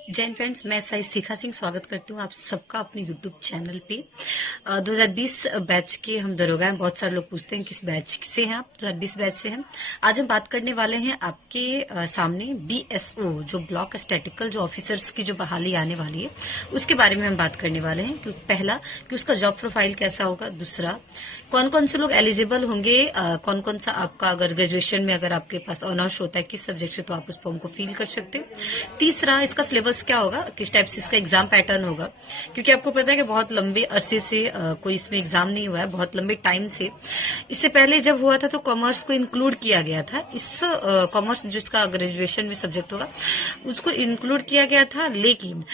जय हिंद फ्रेंड्स, मैं साई शिखा सिंह स्वागत करती हूँ आप सबका अपने यूट्यूब चैनल पे। 2020 बैच के हम दरोगा हैं। बहुत सारे लोग पूछते हैं किस बैच से हैं आप। 2020 बैच से हैं। आज हम बात करने वाले हैं आपके सामने बीएसओ जो ब्लॉक स्टैटिकल जो ऑफिसर्स की जो बहाली आने वाली है उसके बारे में हम बात करने वाले हैं। क्योंकि पहला कि उसका जॉब प्रोफाइल कैसा होगा, दूसरा कौन कौन से लोग एलिजिबल होंगे, कौन कौन सा आपका अगर ग्रेजुएशन में अगर आपके पास ऑनर्स होता है किस सब्जेक्ट से तो आप उस फॉर्म को फिल कर सकते हैं। तीसरा इसका सिलेबस क्या होगा, किस टाइप से इसका एग्जाम पैटर्न होगा, क्योंकि आपको पता है कि बहुत लंबे अरसे से कोई इसमें एग्जाम नहीं हुआ है, बहुत लंबे टाइम से। इससे पहले जब हुआ था तो कॉमर्स को इंक्लूड किया गया था। इस कॉमर्स जो इसका ग्रेजुएशन में सब्जेक्ट होगा उसको इंक्लूड किया गया था, लेकिन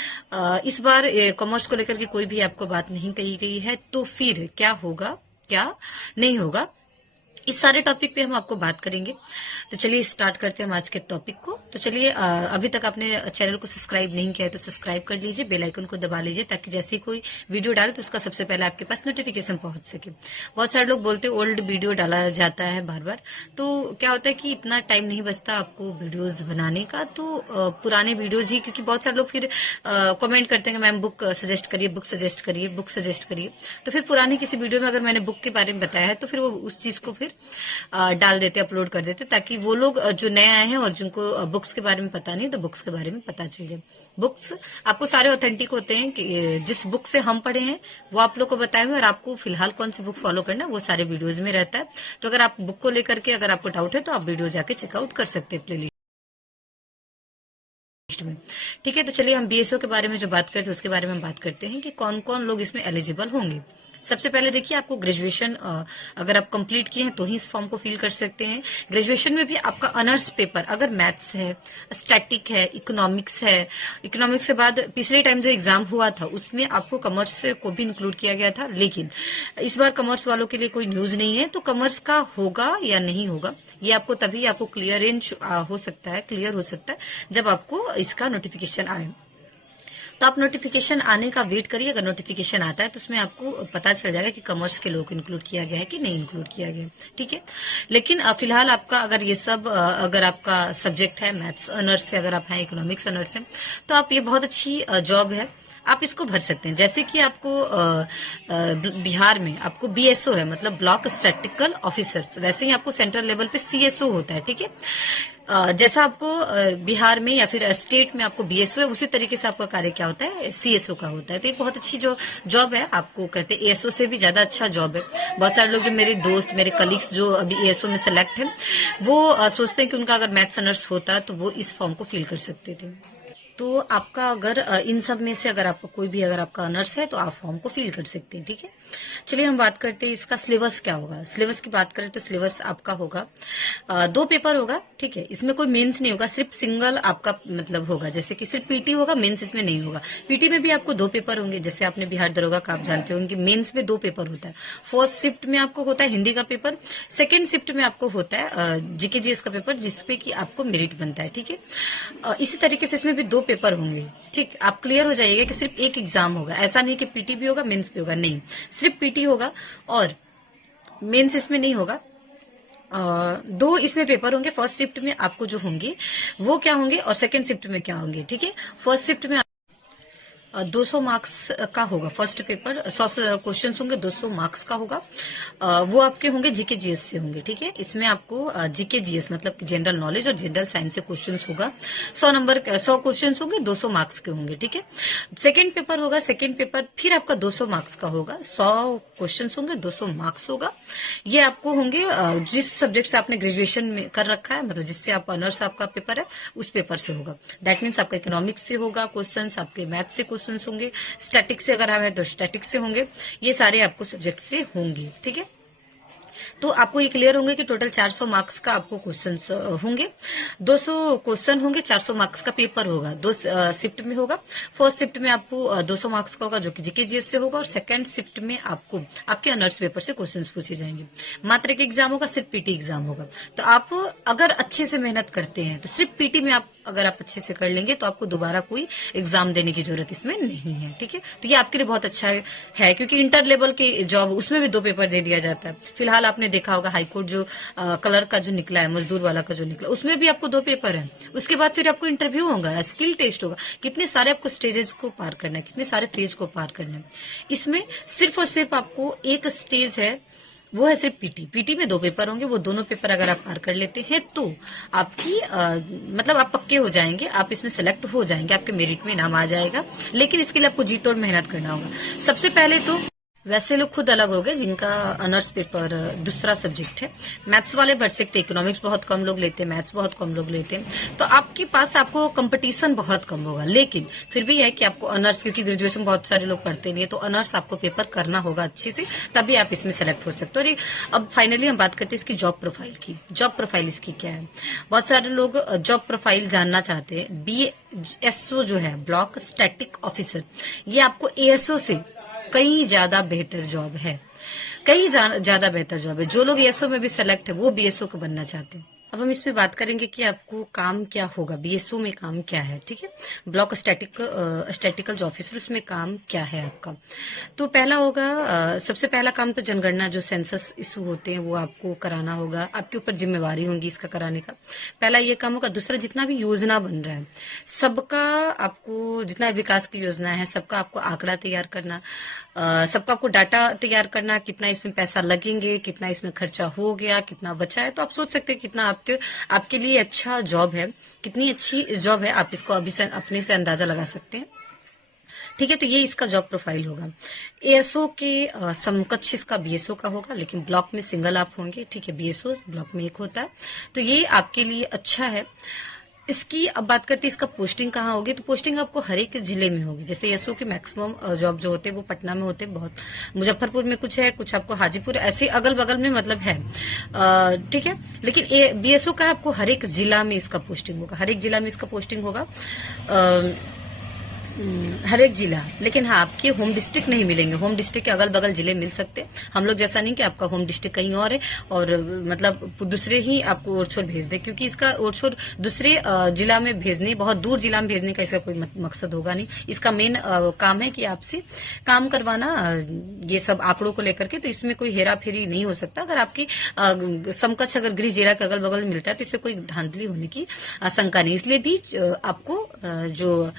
इस बार कॉमर्स को लेकर के कोई भी आपको बात नहीं कही गई है। तो फिर क्या होगा क्या नहीं होगा, इस सारे टॉपिक पे हम आपको बात करेंगे। तो चलिए स्टार्ट करते हैं हम आज के टॉपिक को। तो चलिए, अभी तक आपने चैनल को सब्सक्राइब नहीं किया है तो सब्सक्राइब कर लीजिए, बेल आइकन को दबा लीजिए ताकि जैसे ही कोई वीडियो डाले तो उसका सबसे पहले आपके पास नोटिफिकेशन पहुंच सके। बहुत सारे लोग बोलते हैं ओल्ड वीडियो डाला जाता है बार बार, तो क्या होता है कि इतना टाइम नहीं बचता आपको वीडियोज बनाने का। तो पुराने वीडियोज ही, क्योंकि बहुत सारे लोग फिर कमेंट करते हैं कि मैम बुक सजेस्ट करिए, बुक सजेस्ट करिए, बुक सजेस्ट करिए। तो फिर पुरानी किसी वीडियो में अगर मैंने बुक के बारे में बताया है तो फिर वो उस चीज को फिर डाल देते, अपलोड कर देते, ताकि वो लोग जो नए आए हैं और जिनको बुक्स के बारे में पता नहीं तो बुक्स के बारे में पता चल जाए। बुक्स आपको सारे ऑथेंटिक होते हैं कि जिस बुक से हम पढ़े हैं वो आप लोग को बताए हुए, और आपको फिलहाल कौन सी बुक फॉलो करना है वो सारे वीडियोज में रहता है। तो अगर आप बुक को लेकर के अगर आपको डाउट है तो आप वीडियो जाके चेकआउट कर सकते हैं प्लेलिस्ट में। ठीक है, तो चलिए हम बीएसओ के बारे में जो बात करते हैं उसके बारे में हम बात करते हैं कि कौन कौन लोग इसमें एलिजिबल होंगे। सबसे पहले देखिए, आपको ग्रेजुएशन अगर आप कंप्लीट किए हैं तो ही इस फॉर्म को फिल कर सकते हैं। ग्रेजुएशन में भी आपका ऑनर्स पेपर अगर मैथ्स है, स्टैटिक है, इकोनॉमिक्स है, इकोनॉमिक्स के बाद पिछले टाइम जो एग्जाम हुआ था उसमें आपको कॉमर्स को भी इंक्लूड किया गया था, लेकिन इस बार कॉमर्स वालों के लिए कोई न्यूज नहीं है। तो कॉमर्स का होगा या नहीं होगा ये आपको तभी आपको क्लियरेंस हो सकता है, क्लियर हो सकता है जब आपको इसका नोटिफिकेशन आए। तो आप नोटिफिकेशन आने का वेट करिए। अगर नोटिफिकेशन आता है तो उसमें आपको पता चल जाएगा कि कॉमर्स के लोग इंक्लूड किया गया है कि नहीं इंक्लूड किया गया। ठीक है, लेकिन फिलहाल आपका अगर ये सब अगर आपका सब्जेक्ट है मैथ्स ऑनर्स से, अगर आप हैं इकोनॉमिक्स ऑनर्स से, तो आप ये बहुत अच्छी जॉब है, आप इसको भर सकते हैं। जैसे कि आपको बिहार में आपको बीएसओ है, मतलब ब्लॉक स्टैटिकल ऑफिसर्स, वैसे ही आपको सेंट्रल लेवल पे सीएसओ होता है। ठीक है, जैसा आपको बिहार में या फिर स्टेट में आपको बीएसओ है, उसी तरीके से आपका कार्य क्या होता है, सीएसओ का होता है। तो एक बहुत अच्छी जो जॉब है, आपको कहते हैं एएसओ से भी ज्यादा अच्छा जॉब है। बहुत सारे लोग जो मेरे दोस्त, मेरे कलीग्स जो अभी एएसओ में सेलेक्ट है, वो सोचते हैं कि उनका अगर मैथ्स ऑनर्स होता तो वो इस फॉर्म को फिल कर सकते थे। तो आपका अगर इन सब में से अगर आपका कोई भी अगर आपका ऑनर्स है तो आप फॉर्म को फिल कर सकते हैं। ठीक है, चलिए हम बात करते हैं इसका सिलेबस क्या होगा। सिलेबस की बात करें तो सिलेबस आपका होगा 2 पेपर होगा। ठीक है, इसमें कोई मेंस नहीं होगा, सिर्फ सिंगल आपका मतलब होगा, जैसे कि सिर्फ पीटी होगा, मेंस इसमें नहीं होगा। पीटी में भी आपको 2 पेपर होंगे, जैसे आपने बिहार दरोगा का आप जानते होंगे कि मेंस में 2 पेपर होता है। फर्स्ट शिफ्ट में आपको होता है हिंदी का पेपर, सेकेंड शिफ्ट में आपको होता है जीकेजीएस का पेपर, जिसपे कि आपको मेरिट बनता है। ठीक है, इसी तरीके से इसमें भी 2 पेपर होंगे। ठीक, आप क्लियर हो जाइएगा कि सिर्फ एक एग्जाम होगा, ऐसा नहीं कि पीटी भी होगा मेंस भी होगा, नहीं, सिर्फ पीटी होगा और मेंस इसमें नहीं होगा। 2 इसमें पेपर होंगे। फर्स्ट शिफ्ट में आपको जो होंगे वो क्या होंगे और सेकेंड शिफ्ट में क्या होंगे। ठीक है, फर्स्ट शिफ्ट में 200 मार्क्स का होगा फर्स्ट पेपर, 100 क्वेश्चन होंगे, 200 मार्क्स का होगा। वो आपके होंगे जीके जीएस से होंगे। ठीक है, इसमें आपको जीके जीएस मतलब जनरल नॉलेज और जनरल साइंस से क्वेश्चन होगा। 100 क्वेश्चन होंगे, 200 मार्क्स के होंगे। ठीक है, सेकेंड पेपर होगा, सेकेंड पेपर फिर आपका 200 मार्क्स का होगा, 100 क्वेश्चन होंगे, 200 मार्क्स होगा। ये आपको होंगे जिस सब्जेक्ट से आपने ग्रेजुएशन में कर रखा है, मतलब जिससे आप ऑनर्स आपका पेपर है उस पेपर से होगा। दैट मीन्स आपका इकोनॉमिक्स से होगा क्वेश्चन, आपके मैथ से क्वेश्चन होंगे, स्टैटिक से अगर आए तो स्टैटिक से होंगे, ये सारे आपको सब्जेक्ट से होंगे। ठीक है, तो आपको ये क्लियर होंगे कि टोटल 400 मार्क्स का आपको क्वेश्चन होंगे, 200 क्वेश्चन होंगे, 400 मार्क्स का पेपर होगा। 2 शिफ्ट में होगा। फर्स्ट शिफ्ट में आपको 200 मार्क्स का होगा जो कि जीके जीएस से होगा, और सेकंड शिफ्ट में आपको आपके ऑनर्स पेपर से क्वेश्चन पूछे जाएंगे। मात्र एक एग्जाम होगा, सिर्फ पीटी एग्जाम होगा। तो आप अगर अच्छे से मेहनत करते हैं तो सिर्फ पीटी में आप अगर आप अच्छे से कर लेंगे तो आपको दोबारा कोई एग्जाम देने की जरूरत इसमें नहीं है। ठीक है, तो ये आपके लिए बहुत अच्छा है क्योंकि इंटर लेवल के जॉब उसमें भी 2 पेपर दे दिया जाता है। फिलहाल आपने देखा होगा हाईकोर्ट जो कलर का जो निकला है, मजदूर वाला का जो निकला, उसमें भी आपको 2 पेपर है। उसके बाद फिर आपको इंटरव्यू होगा, स्किल टेस्ट होगा, कितने सारे आपको स्टेजेस को पार करना है, कितने सारे फेज को पार करना है। इसमें सिर्फ और सिर्फ आपको एक स्टेज है, वो है सिर्फ पीटी। पीटी में 2 पेपर होंगे, वो दोनों पेपर अगर आप पार कर लेते हैं तो आपकी मतलब आप पक्के हो जाएंगे, आप इसमें सेलेक्ट हो जाएंगे, आपके मेरिट में नाम आ जाएगा। लेकिन इसके लिए आपको जी तोड़ मेहनत करना होगा। सबसे पहले तो वैसे लोग खुद अलग हो गए जिनका ऑनर्स पेपर दूसरा सब्जेक्ट है। मैथ्स वाले भर सकते, इकोनॉमिक्स बहुत कम लोग लेते हैं, मैथ्स बहुत कम लोग लेते हैं, तो आपके पास आपको कंपटीशन बहुत कम होगा। लेकिन फिर भी है कि आपको ऑनर्स, क्योंकि ग्रेजुएशन बहुत सारे लोग पढ़ते नहीं है, तो ऑनर्स आपको पेपर करना होगा अच्छे से, तभी आप इसमें सेलेक्ट हो सकते हो। और अब फाइनली हम बात करते हैं इसकी जॉब प्रोफाइल की। जॉब प्रोफाइल इसकी क्या है? बहुत सारे लोग जॉब प्रोफाइल जानना चाहते हैं। BSO जो है, ब्लॉक स्टैटिक ऑफिसर, ये आपको ASO से कई ज्यादा बेहतर जॉब है, कई ज्यादा बेहतर जॉब है। जो लोग एएसओ में भी सेलेक्ट है वो बीएसओ को बनना चाहते हैं। अब हम इस पे बात करेंगे कि आपको काम क्या होगा, बीएसओ में काम क्या है। ठीक है, ब्लॉक स्टैटिकल जो ऑफिसर, उसमें काम क्या है आपका। तो पहला होगा, सबसे पहला काम तो जनगणना, जो सेंसस इशू होते हैं वो आपको कराना होगा, आपके ऊपर जिम्मेवारी होगी इसका कराने का। पहला ये काम होगा। दूसरा, जितना भी योजना बन रहा है सबका आपको, जितना विकास की योजना है सबका आपको आंकड़ा तैयार करना, सबका आपको डाटा तैयार करना, कितना इसमें पैसा लगेंगे, कितना इसमें खर्चा हो गया, कितना बचा है। तो आप सोच सकते हैं कितना आपके लिए अच्छा जॉब है, कितनी अच्छी जॉब है, आप इसको अभी से अपने से अंदाजा लगा सकते हैं। ठीक है, तो ये इसका जॉब प्रोफाइल होगा। एएसओ के समकक्ष इसका बीएसओ का होगा, लेकिन ब्लॉक में सिंगल आप होंगे। ठीक है, बीएसओ ब्लॉक में एक होता है, तो ये आपके लिए अच्छा है। इसकी अब बात करते हैं इसका पोस्टिंग कहाँ होगी। तो पोस्टिंग आपको हर एक जिले में होगी। जैसे एसओ के मैक्सिमम जॉब जो होते हैं वो पटना में होते हैं, बहुत मुजफ्फरपुर में कुछ है, कुछ आपको हाजीपुर, ऐसे अगल बगल में मतलब है। ठीक है, लेकिन बीएसओ का आपको हर एक जिला में इसका पोस्टिंग होगा, हर एक जिला में इसका पोस्टिंग होगा, हर एक जिला। लेकिन हाँ, आपके होम डिस्ट्रिक्ट नहीं मिलेंगे, होम डिस्ट्रिक्ट के अगल बगल जिले मिल सकते हैं। हम लोग जैसा नहीं कि आपका होम डिस्ट्रिक्ट कहीं और है और मतलब दूसरे ही आपको ओरछोर भेज दे, क्योंकि इसका ओरछोर दूसरे जिला में भेजने, बहुत दूर जिला में भेजने का इसका कोई मकसद होगा नहीं। इसका मेन काम है कि आपसे काम करवाना, ये सब आंकड़ों को लेकर के। तो इसमें कोई हेरा फेरी नहीं हो सकता। अगर आपकी समकक्ष अगर गृह जिला के अगल बगल में मिलता है तो इससे कोई धांधली होने की आशंका नहीं। इसलिए भी आपको जो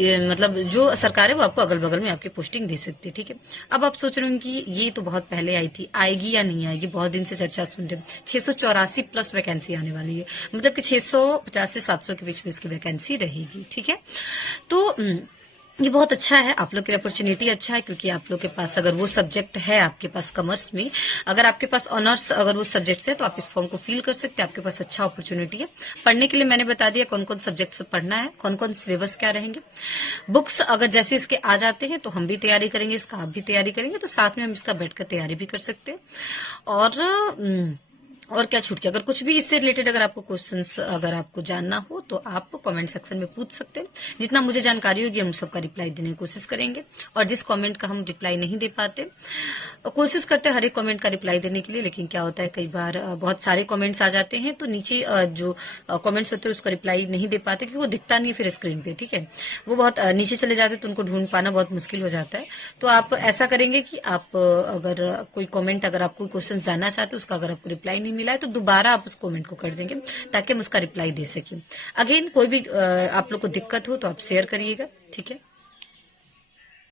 ये मतलब जो सरकार है वो आपको अगल बगल में आपकी पोस्टिंग दे सकती है। ठीक है, अब आप सोच रहे हो कि ये तो बहुत पहले आई थी, आएगी या नहीं आएगी, बहुत दिन से चर्चा सुन रहे। 684 प्लस वैकेंसी आने वाली है, मतलब कि 650 से 700 के बीच में इसकी वैकेंसी रहेगी। ठीक है, तो ये बहुत अच्छा है, आप लोग के लिए अपॉर्चुनिटी अच्छा है, क्योंकि आप लोग के पास अगर वो सब्जेक्ट है, आपके पास कॉमर्स में अगर आपके पास ऑनर्स अगर वो सब्जेक्ट है तो आप इस फॉर्म को फिल कर सकते हैं। आपके पास अच्छा अपॉर्चुनिटी है पढ़ने के लिए। मैंने बता दिया कौन कौन सब्जेक्ट पढ़ना है, कौन कौन सिलेबस क्या रहेंगे। बुक्स अगर जैसे इसके आ जाते हैं तो हम भी तैयारी करेंगे, इसका आप भी तैयारी करेंगे, तो साथ में हम इसका बैठकर तैयारी भी कर सकते हैं। और क्या छूट गया, अगर कुछ भी इससे रिलेटेड अगर आपको क्वेश्चंस अगर आपको जानना हो तो आप कमेंट सेक्शन में पूछ सकते हैं। जितना मुझे जानकारी होगी हम सबका रिप्लाई देने की कोशिश करेंगे। और जिस कमेंट का हम रिप्लाई नहीं दे पाते, कोशिश करते हैं हर एक कमेंट का रिप्लाई देने के लिए, लेकिन क्या होता है कई बार बहुत सारे कमेंट्स आ जाते हैं तो नीचे जो कमेंट्स होते हैं उसका रिप्लाई नहीं दे पाते, क्योंकि वो दिखता नहीं फिर स्क्रीन पे। ठीक है, वो बहुत नीचे चले जाते हैं तो उनको ढूंढ पाना बहुत मुश्किल हो जाता है। तो आप ऐसा करेंगे कि आप अगर कोई कमेंट, अगर आप कोई क्वेश्चन जानना चाहते हैं, उसका अगर आपको रिप्लाई नहीं मिला है तो दोबारा आप उस कमेंट को कर देंगे ताकि हम उसका रिप्लाई दे सकें। अगेन कोई भी आप लोग को दिक्कत हो तो आप शेयर करिएगा। ठीक है।